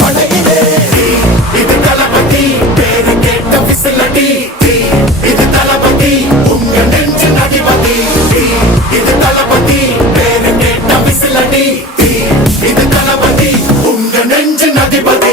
படையிலே இது தளபதி பேரு கேட்ட விசிலடி இது தளபதி உங்க நெஞ்சின் அதிபதி இது தளபதி பேரு கேட்ட விசிலடி இது தளபதி உங்க நெஞ்சின் அதிபதி